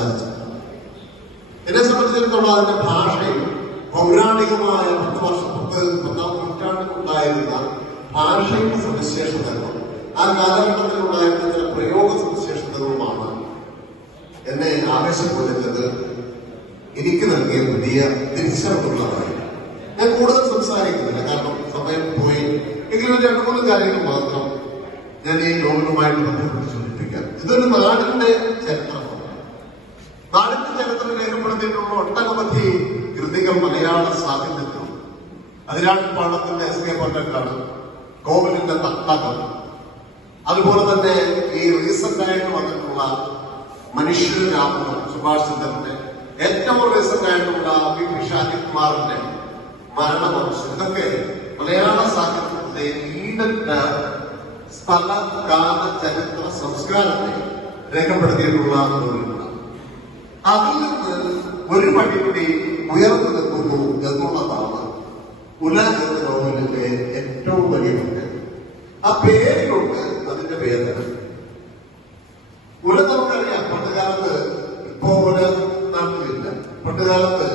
സംസാരിച്ചത്. എന്നെ സംബന്ധിച്ചിടത്തോളം അതിന്റെ ഭാഷയും പൗരാണികമായ 10 നൂറ്റാണ്ടിലുണ്ടായിരുന്ന ഭാഷയുടെ സവിശേഷതകളും ആ കാലഘട്ടത്തിലുണ്ടായിരുന്ന ചില പ്രയോഗ സവിശേഷതകളുമാണ് എന്നെ ആവേശപ്പെടുന്നത്. എനിക്ക് നൽകിയ പുതിയ തിരിച്ചറിവുള്ളതായി ഞാൻ കൂടുതൽ സംസാരിക്കുന്നില്ല, കാരണം സമയം പോയി. എങ്കിലും 2-3 കാര്യങ്ങൾ മാത്രം ഞാൻ ഈ നോവലുമായിട്ട് ബന്ധപ്പെട്ട് സൂചിപ്പിക്കാം. ഇതൊരു നാടിന്റെ ചരിത്രമാണ്. നാടിന്റെ ചരിത്രം രേഖപ്പെടുത്തിയിട്ടുള്ള ഒട്ടനവധി കൃതികൾ മലയാള സാഹിത്യത്തിലുണ്ട്. അതിരാണിപ്പാടത്തിന്റെ എസ്.കെ. പൊന്നക്കാട്, കോവിലിന്റെ തട്ടകം, അതുപോലെ തന്നെ ഈ റീസെന്റ് ആയിട്ട് വന്നിട്ടുള്ള മനുഷ്യരാമം സുഭാഷ് ചന്ദ്രന്റെ, ഏറ്റവും റീസെന്റ് ആയിട്ടുള്ള ഷാജികുമാറിന്റെ മരണവംശം, ഇതൊക്കെ മലയാള സാഹിത്യത്തിന്റെ ഈടറ്റ സ്ഥല കാല ചരിത്ര സംസ്കാരത്തെ രേഖപ്പെടുത്തിയിട്ടുള്ള നോവലുകളാണ്. അതിൽ നിന്ന് ഒരു പടി കൂടി ഉയർന്നു നിൽക്കുന്നു എന്നുള്ളതാണ് ഉല എന്ന നോവലിന്റെ ഏറ്റവും വലിയ പ്രത്യേകത. ആ പേരിലുണ്ട് അതിന്റെ വേദന. ഉല നമുക്കറിയാം, പണ്ടുകാലത്ത്, ഇപ്പോ ഉല നാട്ടിലില്ല, പണ്ടുകാലത്ത്